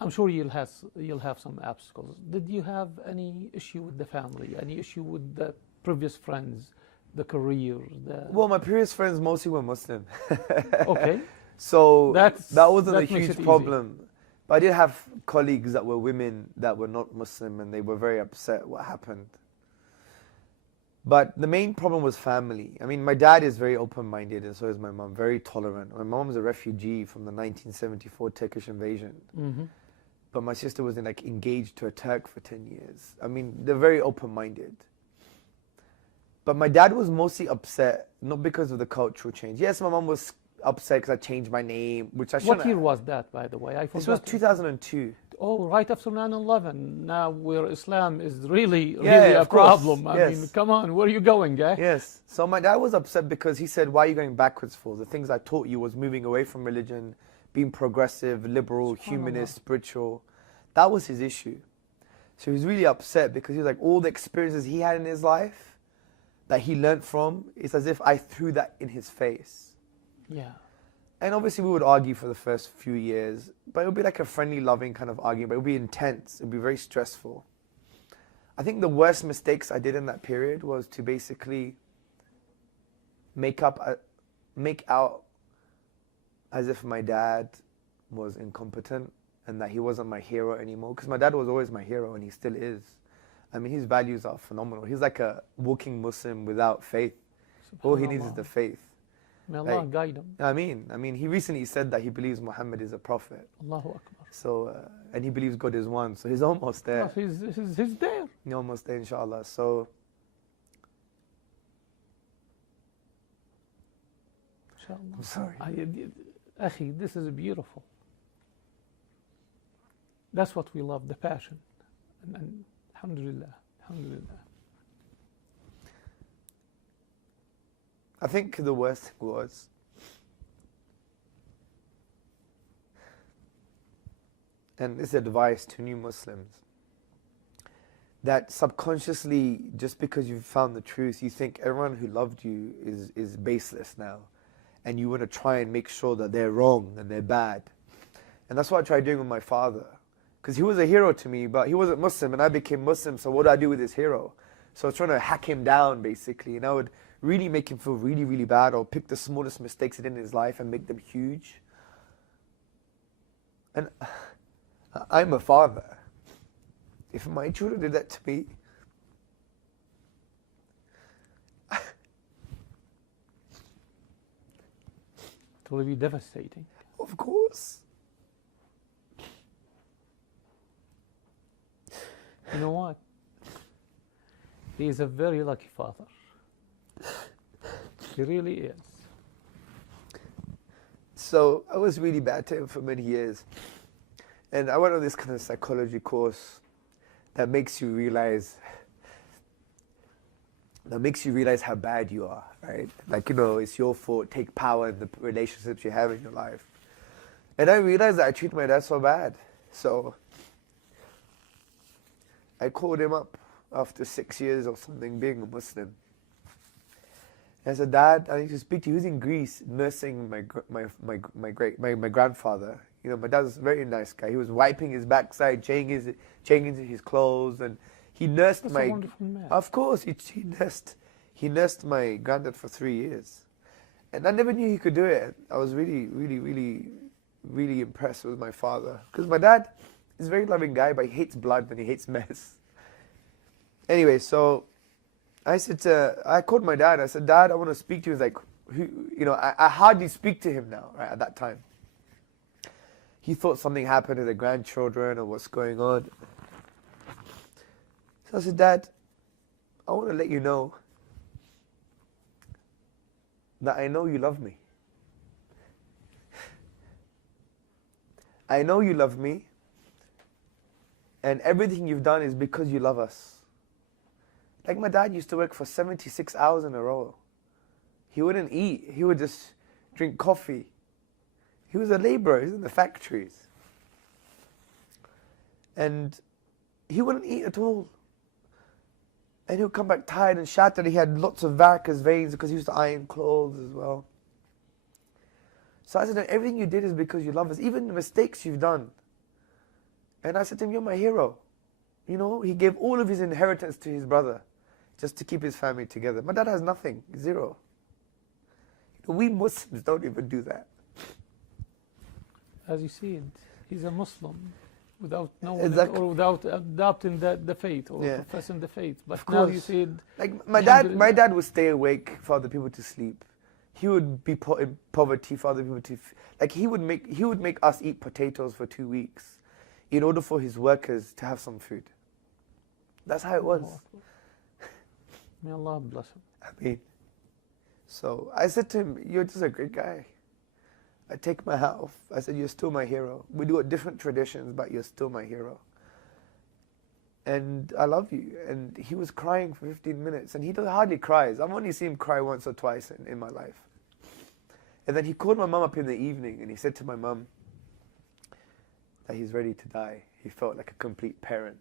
I'm sure you'll have some obstacles. Did you have any issue with the family? Any issue with the previous friends, the career? Well, my previous friends mostly were Muslim. Okay. So that wasn't a that makes huge it problem. But I did have colleagues that were women that were not Muslim, and they were very upset what happened. But the main problem was family. I mean, my dad is very open-minded, and so is my mom, very tolerant. My mom was a refugee from the 1974 Turkish invasion. Mm-hmm. But my sister was like engaged to a Turk for 10 years. I mean, they're very open-minded. But my dad was mostly upset, not because of the cultural change. Yes, my mom was upset because I changed my name, which I shouldn't. What year was that, by the way? I forgot. This was 2002. Oh, right after 9/11. Now, where Islam is really Yeah, a of course. problem. I Yes. mean, come on, where are you going, guy? Yes. So my dad was upset because he said, "Why are you going backwards for? The things I taught you was moving away from religion, being progressive, liberal, humanist, spiritual." That was his issue. So he was really upset because he was like, all the experiences he had in his life that he learned from, it's as if I threw that in his face. Yeah. And obviously we would argue for the first few years, but it would be like a friendly, loving kind of argument, but it would be intense, it would be very stressful. I think the worst mistakes I did in that period was to basically make out as if my dad was incompetent and that he wasn't my hero anymore, because my dad was always my hero and he still is. I mean, his values are phenomenal. He's like a walking Muslim without faith. All he needs is the faith. May Allah guide him. I mean, he recently said that he believes Muhammad is a prophet. Allahu Akbar. So, and he believes God is one. So he's almost there. Yes, he's there. He's almost there, inshallah. So, Inshallah. I'm sorry. Akhi, this is beautiful. That's what we love, the passion. And alhamdulillah, alhamdulillah. I think the worst thing was and this is advice to new Muslims, that subconsciously, just because you've found the truth, you think everyone who loved you is baseless now, and you want to try and make sure that they're wrong and they're bad. And that's what I tried doing with my father, because he was a hero to me, but he wasn't Muslim, and I became Muslim, so what do I do with this hero? So I was trying to hack him down, basically, and I would really make him feel really, really bad, or pick the smallest mistakes he did in his life and make them huge. And I'm a father. If my children did that to me, it will be devastating. Of course. You know what? He is a very lucky father. He really is. So I was really bad to him for many years. And I went on this kind of psychology course that makes you realize how bad you are, right? Like, you know, it's your fault, take power in the relationships you have in your life. And I realized that I treated my dad so bad. So I called him up after 6 years or something being a Muslim. And I said, "Dad, I need to speak to you." He was in Greece nursing my grandfather. You know, my dad was a very nice guy. He was wiping his backside, changing his clothes, and he nursed That's my. a wonderful man. Of course, he nursed my granddad for 3 years, and I never knew he could do it. I was really, really, really, really impressed with my father, because my dad is a very loving guy, but he hates blood and he hates mess. Anyway, so I called my dad. I said, "Dad, I want to speak to you." He's like, you know, I hardly speak to him now, right, at that time. He thought something happened to the grandchildren or what's going on. So I said, "Dad, I want to let you know that I know you love me. I know you love me, and everything you've done is because you love us." Like, my dad used to work for 76 hours in a row. He wouldn't eat. He would just drink coffee. He was a laborer. He was in the factories. And he wouldn't eat at all. And he would come back tired and shattered. He had lots of varicose veins because he used to iron clothes as well. So I said, "Everything you did is because you love us. Even the mistakes you've done, And I said to him, you're my hero. You know, he gave all of his inheritance to his brother just to keep his family together. My dad has nothing, zero. You know, we Muslims don't even do that. As you said, he's a Muslim without knowing Exactly. or without adopting the faith or Yeah. professing the faith. But Of now you course. said, Like my dad Alhamdulillah. would stay awake for other people to sleep. He would be put in poverty for other people to, like he would make us eat potatoes for 2 weeks in order for his workers to have some food. That's how it was. May Allah bless him. I mean, so I said to him, you're just a great guy. I take my hat off. I said, you're still my hero. We do different traditions, but you're still my hero. And I love you. And he was crying for 15 minutes, and he hardly cries. I've only seen him cry once or twice in my life. And then he called my mum up in the evening, and he said to my mum that he's ready to die. He felt like a complete parent.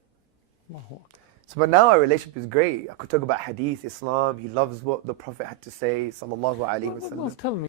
Allahu Akbar. So, but now our relationship is great. I could talk about hadith, Islam. He loves what the Prophet had to say, sallallahu alaihi Well, wasallam. tell me,